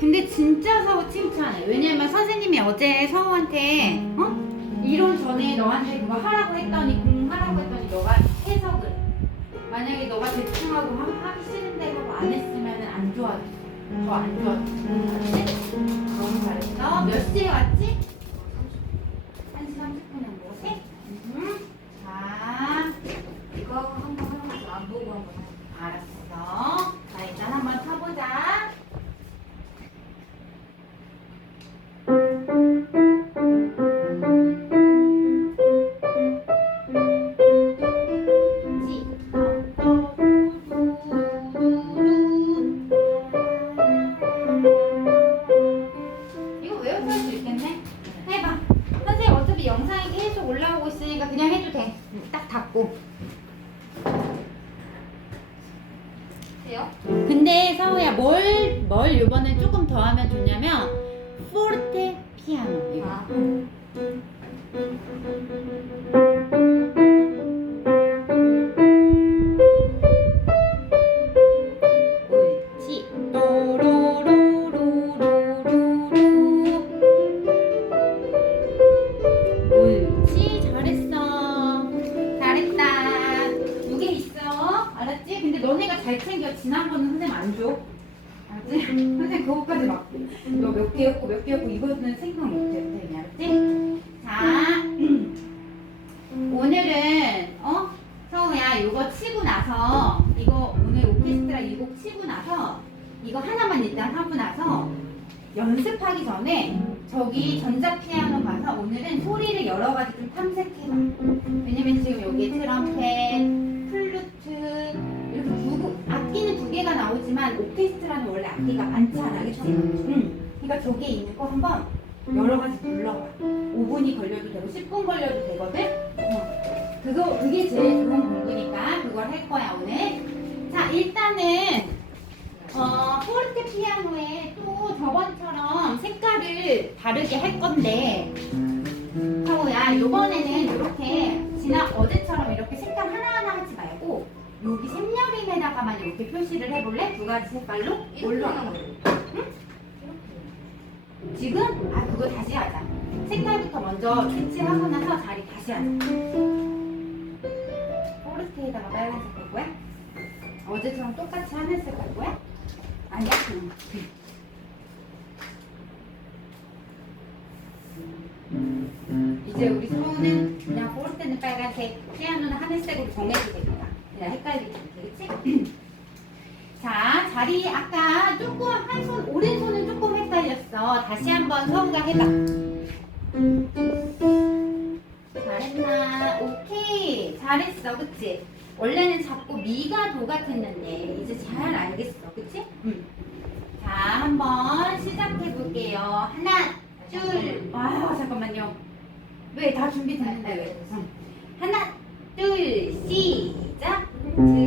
근데 진짜 서우 칭찬해. 왜냐면 선생님이 어제 서우한테 어? 이론 전에 너한테 그거 하라고 했더니 공 하라고 했더니 너가 해석을 만약에 너가 대충 하고 하- 하기 싫은데 하고 안 했으면 안 좋아졌어. 더 안 좋아졌어. 알았지? 너무 잘했어. 몇 시에 왔지? 근데 서우야 뭘, 뭘 이번에 조금 더 하면 좋냐면 포르테 피아노 이거. 아. 줘. 알았지? 선생님 그거까지 막. 너 몇 개였고 몇 개였고 이거는 생각 못해. 선생님이 알았지? 자. 오늘은 어? 성우야 이거 치고 나서 이거 오늘 오케스트라 이 곡 치고 나서 이거 하나만 일단 하고 나서 연습하기 전에 저기 전자피아노 가서 오늘은 소리를 여러 가지 좀 탐색해봐. 왜냐면 지금 여기에 트럼펫, 나오지만 오케스트라는 원래 악기가 많잖아, 그치? 응. 그러니까 저기에 있는 거 한번 여러 가지 불러봐. 5분이 걸려도 되고 10분 걸려도 되거든. 어. 그거 그게 제일 좋은 공부니까 그걸 할 거야 오늘. 자 일단은 어 포르테 피아노에 또 저번처럼 색깔을 다르게 할 건데 성우야 이번에는 이렇게 지난 어제처럼 이렇게 색깔 하나하나 하지 말고 여기 샘여림에다가만 이렇게 표시를 해볼래? 두 가지 색깔로? 뭘로 하는 거야? 지금? 아 그거 다시 하자. 색깔부터 먼저 색칠하고 나서 자리 다시 하자. 포르테에다가 빨간색 할 거야? 어제처럼 똑같이 하늘색 할 거야? 아니야? 응. 자, 자리 아까 조금 한 손, 오른손은 조금 헷갈렸어. 다시 한번 서우가 해봐. 잘했나? 오케이. 잘했어. 그치? 원래는 자꾸 미가 도 같았는데, 이제 잘 알겠어. 그치? 응. 자, 한번 시작해 볼게요. 하나, 둘, 아, 잠깐만요. 왜? 다 준비됐는데 왜? 응. 하나, 둘, 시작. 드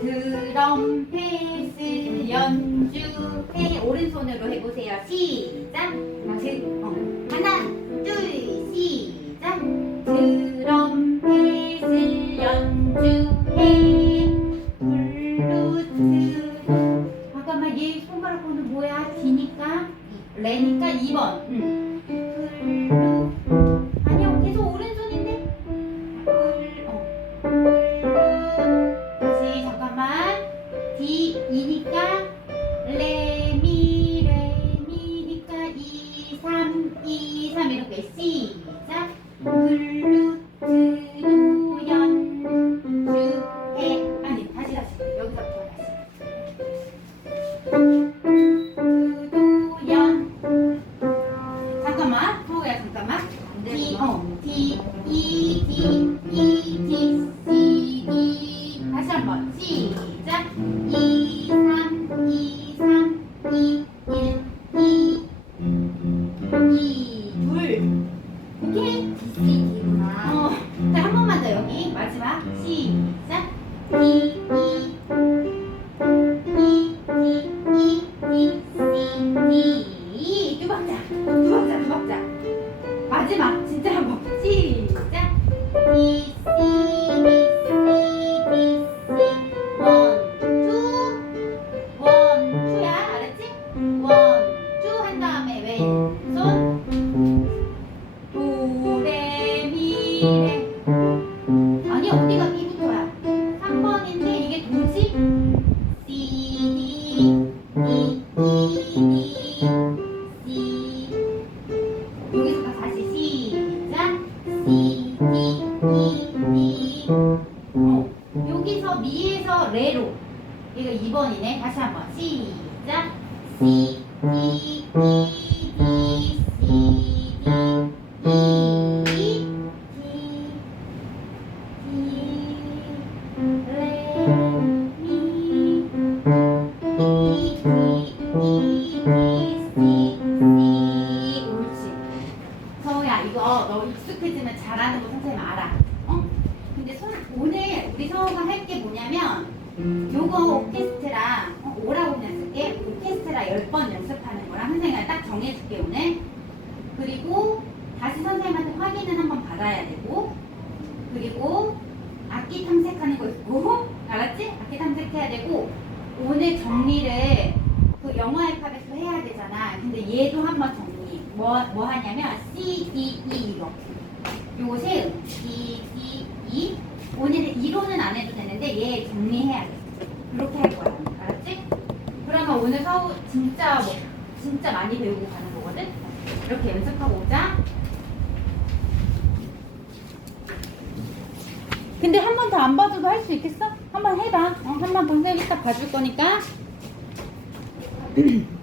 드럼 패스 연주해 오른손으로 해보세요. 시작. 드, 어. 하나 둘 시작. 드럼 패스 연주해 블루투 잠깐만 얘 손가락 번호 뭐야? D니까? 레니까 2번. 응. D O D E D E D C D 다시 한번 시작 2 3 2 3 2 1 2 2 2 오케이 D C D구나 어. 자한 번만 더 여기 마지막 시작 D E E D E D C D 두 박자 진짜 한번 시작. D C B C D C 원, 투, 원, 투야 알았지? 원, 투 한 다음에 왼손 도, 레, 미, 레 아니 어디가 B부터야 3번인데 이게 도지? C, D, E, E, 이거 2번이네 다시 한번 시작 C, D, 요거 오케스트라 어, 오라고 그냥 쓸게. 오케스트라 10번 연습하는 거랑 선생님이 딱 정해줄게 오늘. 그리고 다시 선생님한테 확인은 한번 받아야 되고 그리고 악기 탐색하는 거 있고 알았지? 악기 탐색해야 되고 오늘 정리를 그 영어 알파벳으로 해야 되잖아. 근데 얘도 한번 정리. 뭐, 뭐 하냐면 C, D, E 이거 요거 세음 D, 오늘은 이론은 안 해도 되는데 얘 정리해야 돼 그렇게 할 거야 알았지? 그러면 오늘 서우 진짜 뭐 진짜 많이 배우고 가는 거거든 이렇게 연습하고 오자 근데 한 번 더 안 봐줘도 할 수 있겠어? 한 번 해봐. 어, 한번 선생님이 딱 봐줄 거니까.